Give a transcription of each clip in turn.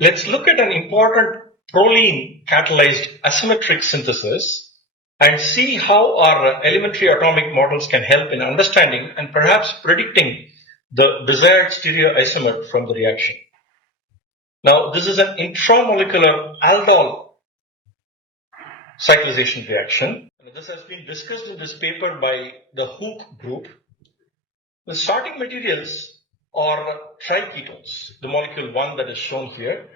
Let's look at an important proline-catalyzed asymmetric synthesis and see how our elementary atomic models can help in understanding and perhaps predicting the desired stereoisomer from the reaction. Now, this is an intramolecular aldol cyclization reaction. This has been discussed in this paper by the Hook group. The starting materials are triketones, the molecule 1 that is shown here.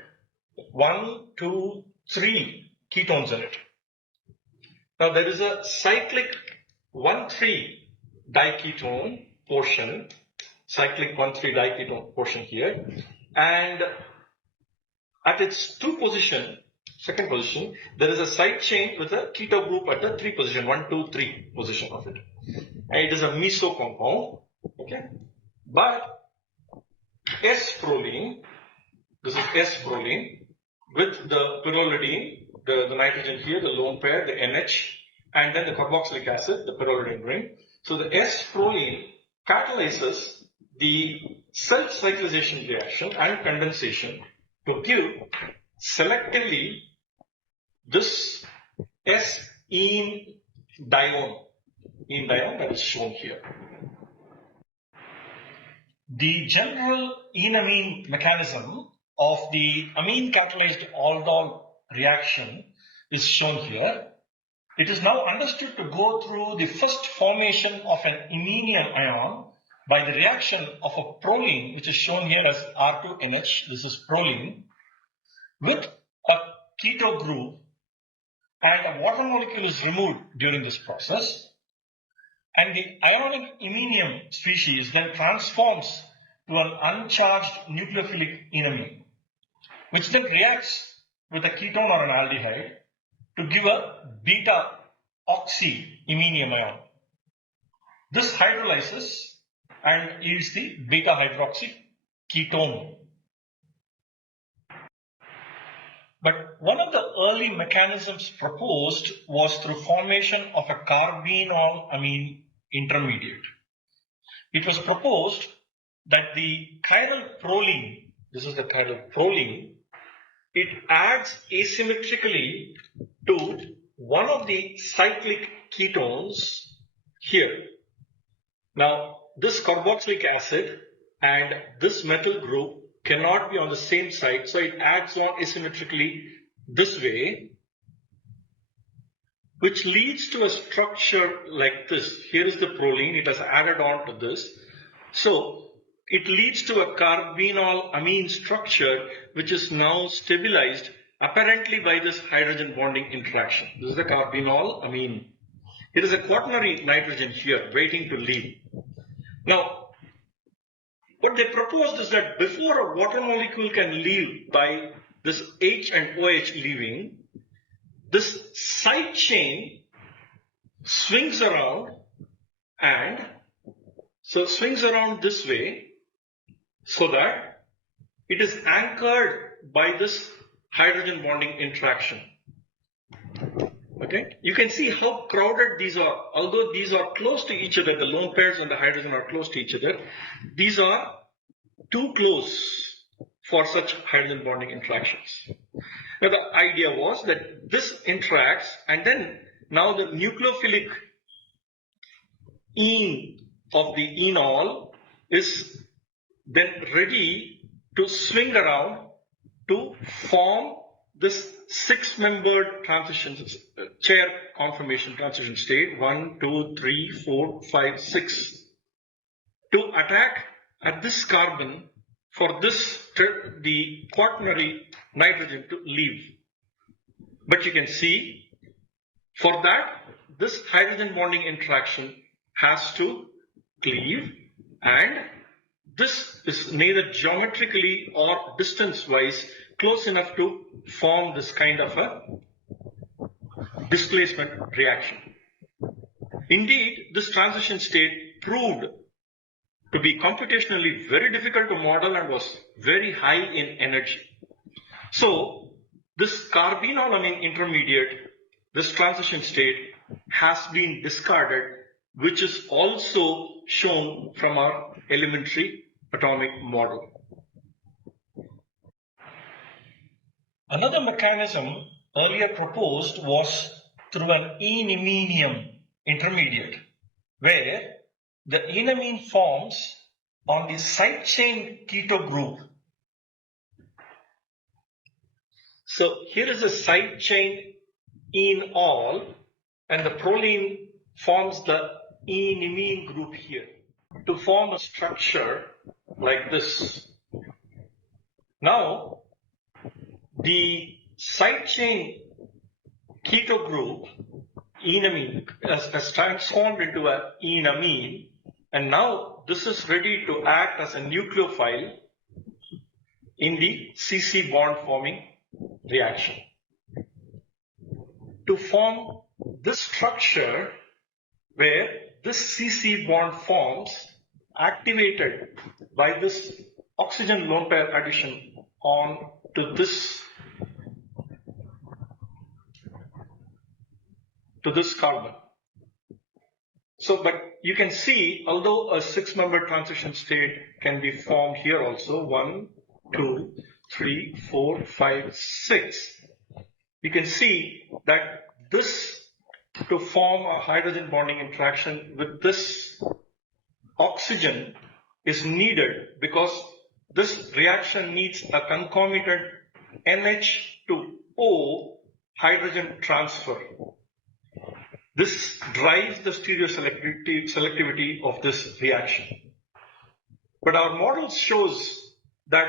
1, 2, 3 ketones in it. Now there is a cyclic 1,3 diketone portion, cyclic 1,3 diketone portion here, and at its second position, there is a side chain with a keto group at the 3 position, 1, 2, 3 position of it. And it is a meso compound, okay? But S-proline, this is S-proline, with the pyrrolidine, the nitrogen here, the lone pair, the NH, and then the carboxylic acid, the pyrrolidine ring. So the S-proline catalyzes the self-cyclization reaction and condensation to give selectively this S-ene dione that is shown here. The general enamine mechanism of the amine catalyzed aldol reaction is shown here. It is now understood to go through the first formation of an iminium ion by the reaction of a proline, which is shown here as R2NH, this is proline, with a keto group, and a water molecule is removed during this process, and the ionic iminium species then transforms to an uncharged nucleophilic enamine, which then reacts with a ketone or an aldehyde to give a beta oxy iminium ion. This hydrolyzes and yields the beta hydroxy ketone. But one of the early mechanisms proposed was through formation of a carbinol amine intermediate. It was proposed that the chiral proline, this is the chiral proline, it adds asymmetrically to one of the cyclic ketones here. Now, this carboxylic acid and this metal group cannot be on the same side, so it adds on asymmetrically this way, which leads to a structure like this. Here is the proline, it has added on to this. So it leads to a carbinol amine structure, which is now stabilized apparently by this hydrogen bonding interaction. This is the carbinol amine. It is a quaternary nitrogen here waiting to leave. Now, what they proposed is that before a water molecule can leave by this H and OH leaving, this side chain swings around, and so swings around this way so that it is anchored by this hydrogen bonding interaction. Okay, you can see how crowded these are. Although these are close to each other, the lone pairs and the hydrogen are close to each other, these are too close for such hydrogen bonding interactions. Now the idea was that this interacts, and then now the nucleophilic ene of the enol is then ready to swing around to form this 6-membered transition chair conformation transition state, 1, 2, 3, 4, 5, 6, to attack at this carbon for the quaternary nitrogen to leave. But you can see, for that, this hydrogen bonding interaction has to cleave, and this is neither geometrically or distance-wise close enough to form this kind of a displacement reaction. Indeed, this transition state proved to be computationally very difficult to model and was very high in energy. So, this carbinol amine intermediate, this transition state, has been discarded, which is also shown from our elementary atomic model. Another mechanism earlier proposed was through an enaminium intermediate, where the enamine forms on the side chain keto group. So here is a side chain enol, and the proline forms the enamine group here to form a structure like this. Now, the side chain keto group enamine has transformed into an enamine, and now this is ready to act as a nucleophile in the CC bond forming reaction. To form this structure where this CC bond forms, activated by this oxygen lone pair addition on to this carbon. So, but you can see, although a 6-member transition state can be formed here also, 1, 2, 3, 4, 5, 6, you can see that this, to form a hydrogen bonding interaction with this oxygen, is needed because this reaction needs a concomitant NH to O hydrogen transfer. This drives the stereoselectivity of this reaction. But our model shows that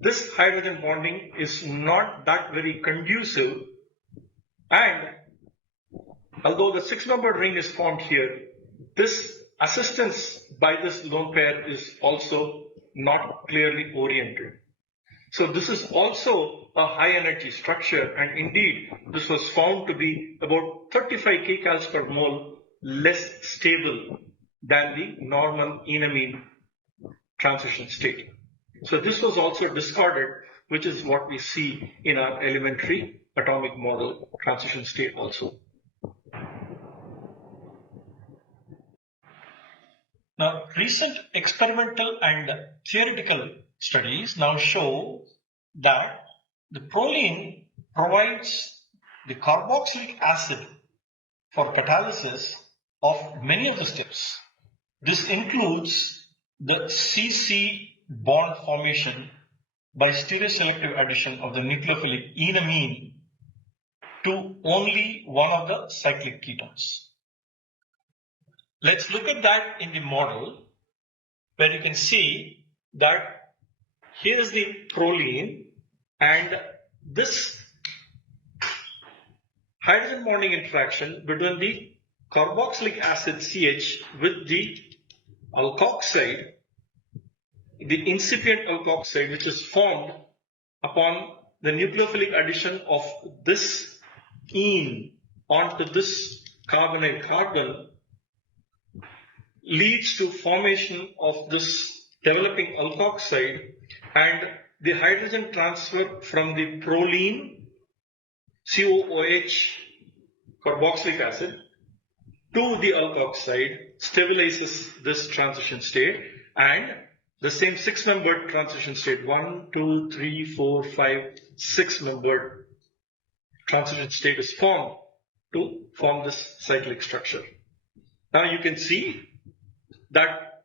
this hydrogen bonding is not that very conducive, and although the 6-member ring is formed here, this assistance by this lone pair is also not clearly oriented. So this is also a high energy structure, and indeed this was found to be about 35 kcals per mole less stable than the normal enamine transition state. So this was also discarded, which is what we see in our elementary atomic model transition state also. Now, recent experimental and theoretical studies now show that the proline provides the carboxylic acid for catalysis of many of the steps. This includes the CC bond formation by stereoselective addition of the nucleophilic enamine to only one of the cyclic ketones. Let's look at that in the model, where you can see that here is the proline, and this hydrogen bonding interaction between the carboxylic acid CH with the alkoxide, the incipient alkoxide, which is formed upon the nucleophilic addition of this ene onto this carbonyl carbon, leads to formation of this developing alkoxide, and the hydrogen transfer from the proline COOH carboxylic acid to the alkoxide stabilizes this transition state, and the same 6-membered transition state, 1, 2, 3, 4, 5, 6-membered transition state is formed to form this cyclic structure. Now you can see that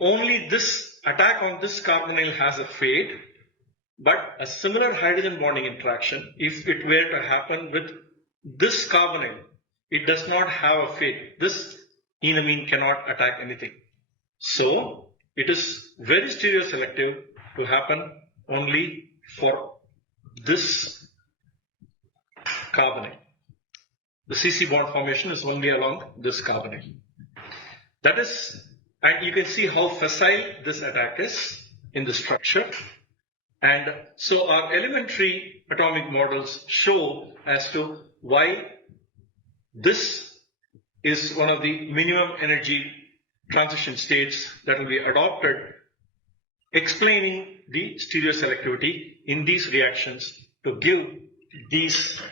only this attack on this carbonyl has a fate, but a similar hydrogen bonding interaction, if it were to happen with this carbonyl, it does not have a fate. This enamine cannot attack anything. So it is very stereoselective to happen only for this carbonyl. The CC bond formation is only along this carbonyl. That is, and you can see how facile this attack is in the structure. And so our elementary atomic models show as to why this is one of the minimum energy transition states that will be adopted, explaining the stereoselectivity in these reactions to give these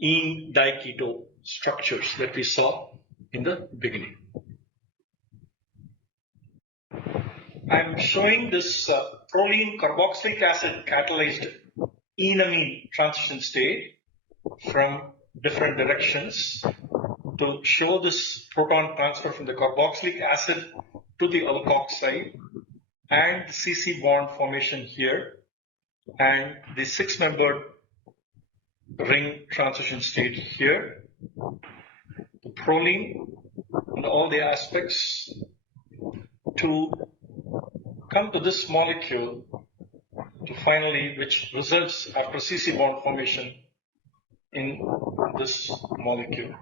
ene diketo structures that we saw in the beginning. I'm showing this proline carboxylic acid catalyzed enamine transition state from different directions to show this proton transfer from the carboxylic acid to the alkoxide and the CC bond formation here and the 6-membered ring transition state here, the proline and all the aspects to come to this molecule to finally which results after CC bond formation in this molecule.